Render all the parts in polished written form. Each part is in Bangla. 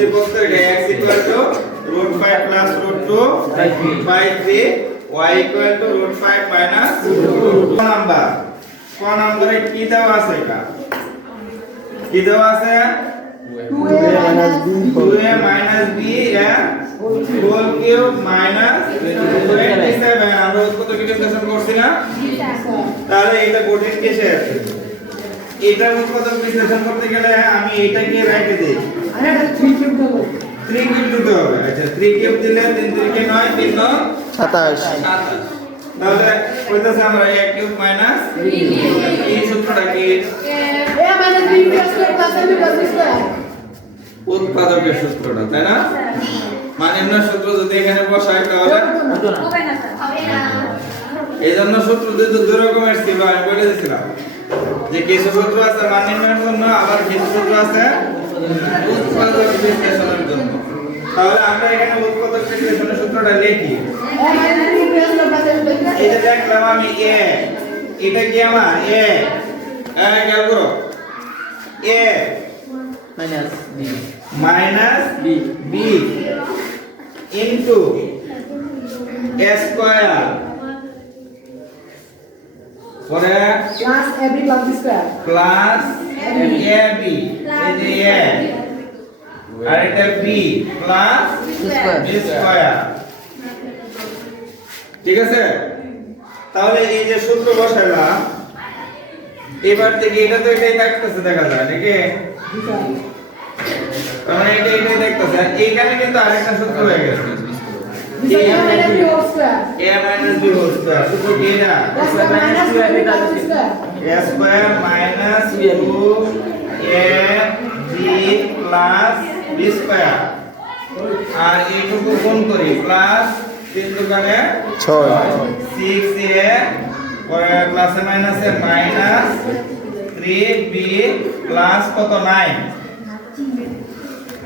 উদ্দীপকের x equal to root 5 plus root 2 by 3 y equal to root 5 minus কোন নম্বরে কি দেওয়া আছে এটা কি দেওয়া আছে 2a minus b 2a minus b and whole cube minus 27 আমরা কত ক্যালকুলেশন করছি না তাহলে এটা কঠিন কেসে আছে এটা কত বিশ্লেষণ করতে গেলে আমি এটাকে রেখে দেই আরে এটা 3 কিউব দেব 3 কিউব দিতে হবে আচ্ছা 3 কিউব দিলে 3 3 9 3 9 27 তাহলে কইতাছে আমরা a কিউব মাইনাস এই সূত্রটা কি a minus b square plus b plus square উৎপাদকের সূত্রটা তাই না মানে আমরা সূত্র যদি এখানে বসাই তাহলে হবে না স্যার হবে না এই জন্য সূত্র দুই রকমের ছিল আমি বলে দিয়েছিলাম যে কিছু সূত্র আছে মান নির্ণয়ের জন্য আবার কিছু সূত্র আছে উৎপাদক বিশ্লেষণের জন্য তাহলে আমরা এখানে উৎপাদক বিশ্লেষণের সূত্রটা লিখি a minus b plus b plus এটা দেখলাম আমি a এটা কি আমার a খেয়াল করো a minus b minus b into a square পরে plus ab plus square plus ab এই যে a আর এটা b প্লাস b স্কয়ার ঠিক আছে তাহলে এই যে সূত্র বসালাম এবার থেকে এটা তো এটাই থাকতেছে দেখা যায় নাকি আমরা এটাই দেখতেছি আর এইখানে কিন্তু আরেকটা সূত্র হয়ে গেছে a minus b whole square a minus b whole square সূত্র কি এটা plus minus b plus square a square minus 2ab plus b square আর এইটুকু গুণ করি প্লাস 3 দোকানে 6a পরে প্লাসে মাইনাসে মাইনাস 3b প্লাস কত 9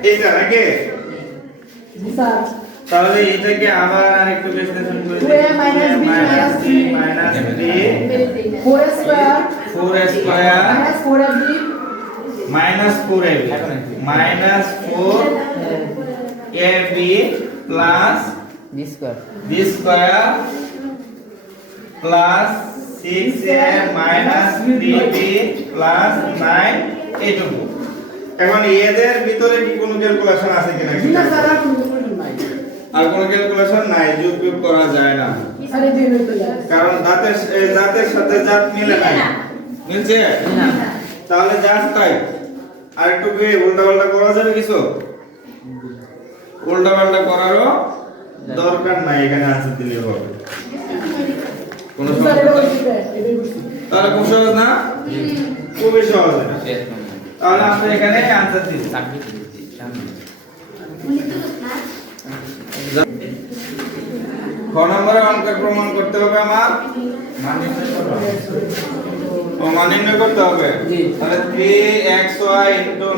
এইটা নাকি স্যার তাহলে এটাকে আবার আরেকটু বিশ্লেষণ করে 2a minus b minus 3 4a square 4a square minus 4ab minus 4ab minus 4ab plus b square b square plus 6a minus 3b plus 9 এইটুকু এখন এদের ভিতরে কি কোনো ক্যালকুলেশন আছে কিনা না স্যার আর কোনো প্রশ্ন নাই আর কোনো ক্যালকুলেশন নাই যোগ বিয়োগ করা যায় না আরে দিন হইতো যায় কারণ দাঁতের সাথে জাত মিলে না মিলছে না তাহলে জাত তাই আর একটু কি উল্টা পাল্টা করা যাবে কিছু উল্টা পাল্টা করারও দরকার নাই এখানে আছে দিলে হবে কোন স্যার এটা সমস্যা বলতে এটাই বুঝছি তাহলে খুব সহজ না খুবই সহজ এটা তাহলে আমরা এখানে आंसर দিচ্ছি খ নম্বরে অঙ্কের প্রমাণ করতে হবে আমার মান নির্ণয় করতে হবে ও মান নির্ণয় করতে হবে তাহলে 3xy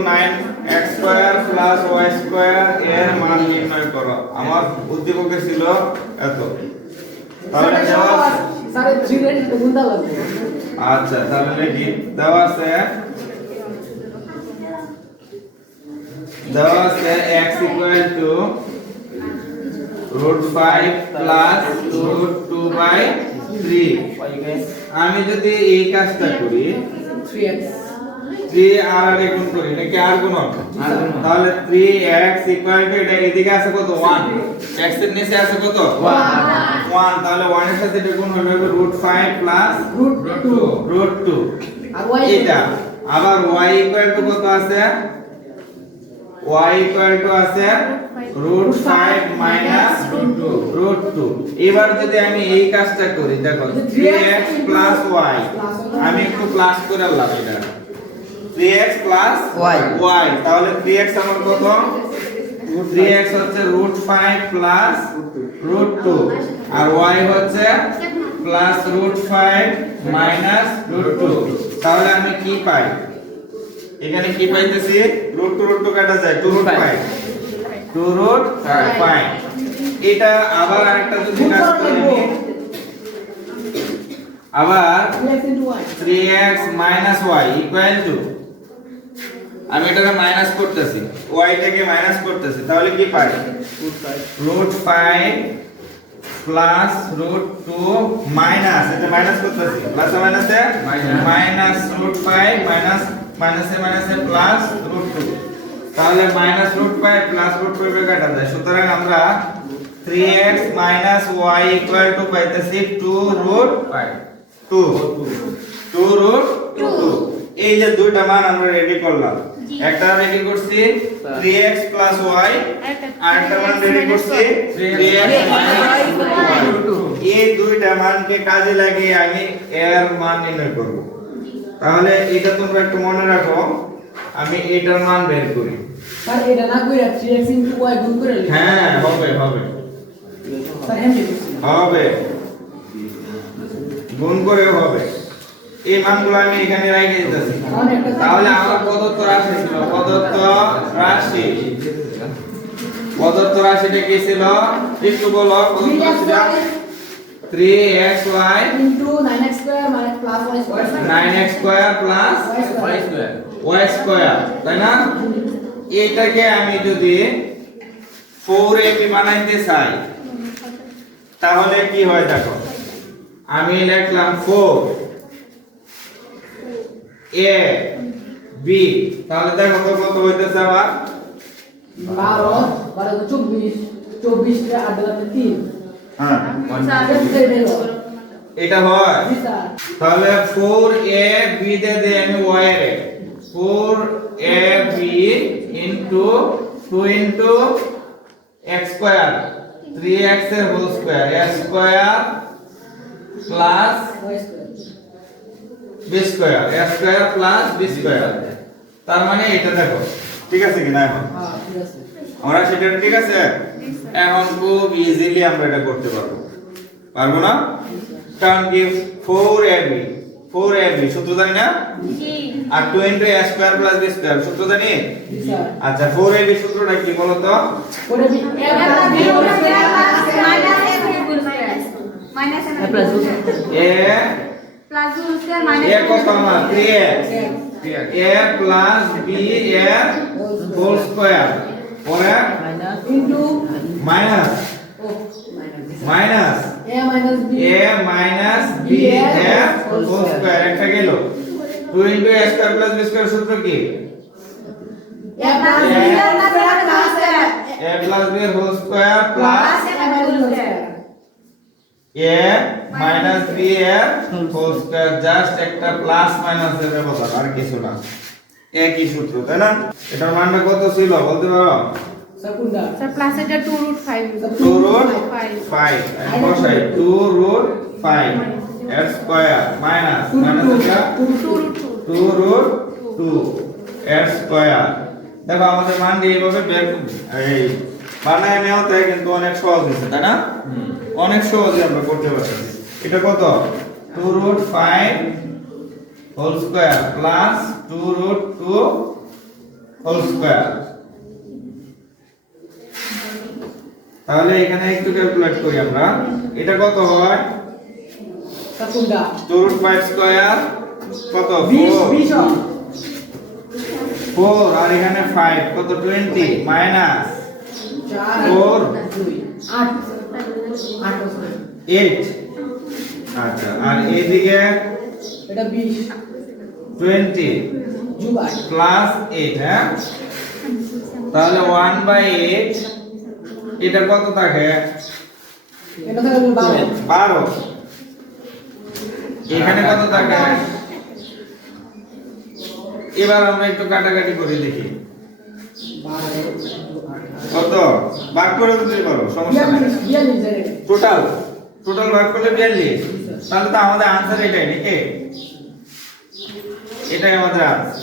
9x² + y² এর মান নির্ণয় করো আমার উদ্দীপকে ছিল এত তাহলে দেওয়া আছে স্যার 3 রেট গুণটা লাগবে আচ্ছা তাহলে কি দেওয়া আছে x √5 + √2/3 আমি যদি এই কাজটা করি 3x 3 আর গুণ করি নাকি আর গুণ তাহলে 3x এটা এদিকে আছে কত 1 x এর নিচে আছে কত 1 তাহলে 1 এর সাথে এটা গুণ হবে √5 + √2 আর y এটা আবার y কত আছে y আছে √5 - √2 এবার যদি আমি এই কাজটা করি দেখো 3x + y আমি একটু প্লাস করে আনলাম এটা 3x + y তাহলে 3x আমার কত 3x হচ্ছে √5 + √2 আর y হচ্ছে +√5 - √2 তাহলে আমি কি পাই এখানে কি পাইতেছি √2 কাটা যায় 2√5 এটা আবার আরেকটা যদি কাজ করি আবার 3x - y = আমি এটাকে মাইনাস করতেছি, ওয়াইটাকে মাইনাস করতেছি, তাহলে কি পাই? রুট 5 প্লাস রুট 2 মাইনাস, এটা মাইনাস করতেছি, প্লাস মাইনাসে মাইনাস রুট 5 মাইনাস মাইনাসে মাইনাসে প্লাস রুট 2, তাহলে মাইনাস রুট 5 প্লাস রুট 2 এর কাটা যায়। সুতরাং আমরা 3x minus y equal to পাইতেছি 2 রুট 2 রুট 2। এই যে দুইটা মান আমরা রেডি করলাম, একটা রেডি করছি 3x প্লাস y, আরেকটা মান রেডি করছি 3x মাইনাস y। এই দুইটা মানকে কাজে লাগিয়ে আমি এর মান নির্ণয় করব। তাহলে এটা তোমরা একটু মনে রাখো, আমি এটার মান বের করি। স্যার এটা না কইরা 3x * y গুণ করে লিখি। হ্যাঁ হবে হবে স্যার এমনি হবে, গুণ করেও হবে। এই মানগুলো আমি এখানে রেখে দিতেছি। তাহলে আমার প্রদত্ত রাশি ছিল, প্রদত্ত রাশিটা কি ছিল একটু বলো। প্রদত্ত ছিল 3xy into 9x square minus plus y square 9x square plus y square, তাই না? এটাকে আমি যদি 4ab বানাইতে চাই তাহলে কি হয় দেখো, আমি লিখলাম 4ab, তাহলে দেখো তো কত হইতেছে আমার 12 12 24 24 কে 8 দ্বারা 3 হ্যাঁ স্যার এটা হয়। জি স্যার তাহলে 4ab দে আমি y এর 4ab into 2 into x square 3x এর whole square x square plus y square b square x square plus b square. তার মানে এটা দেখো ঠিক আছে কি না? এখন হ্যাঁ ঠিক আছে আমরা সেটা ঠিক আছে, এখন খুব ইজিলি আমরা এটা করতে পারবো না? কারণ কি 4ab সূত্র জানি না, জি আর 2 into a square plus b square সূত্র জানি। জি স্যার আচ্ছা 4ab সূত্রটা কি বলো তো? করে B a plus b whole square minus a whole square minus a plus b plus b whole square minus a কত আমার 3x a plus b এর হোল স্কয়ার পরে minus into মাইনাস ও minus a minus b a minus b এর হোল স্কয়ার, একটা গেল 2 into a square plus b square সূত্র কি? a plus b a plus b এর whole square plus a minus b এর হোল স্কয়ার, জাস্ট একটা প্লাস মাইনাস এর ব্যবধান, আর কিছু না, একই সূত্র, তাই না? এটার মানটা কত ছিল বলতে পারো? secunda sir plus এটা 2 root 5 2 root 5 আমি বসাই 2 root 5 এর স্কয়ার মাইনাস মাইনাস এটা 2 root 2 এর স্কয়ার। দেখো আমাদের মান দিয়ে এইভাবে বের এই বানায় নেওয়া তাই কিন্তু অনেক সহজ হয়েছে, তাই না? অনেক সহজে আমরা করতে পারছি। এটা কত 2 root 5 whole square plus 2 root 2 whole square. তাহলে এখানে একটু ক্যালকুলেট করি আমরা, এটা কত হয় secunda 2 root 5 স্কয়ার কত 20 4 আর এখানে 5 কত 20 মাইনাস 4 4 8 8। আচ্ছা আর এইদিকে এটা 20 20 জুবাই প্লাস 8, হ্যাঁ? তাহলে 1/8 এটা কত থাকে এটা থাকে 12 12, এখানে কত থাকে? এবার আমরা একটু কাটাকাটি করে দেখি 12 কত ভাগ করে দিতে পারো, সমস্যা নাই। 42 টোটাল ভাগ করলে 42, তাহলে তো আমাদের আনসার এটাই নাকি? এটাই আমাদের আনসার।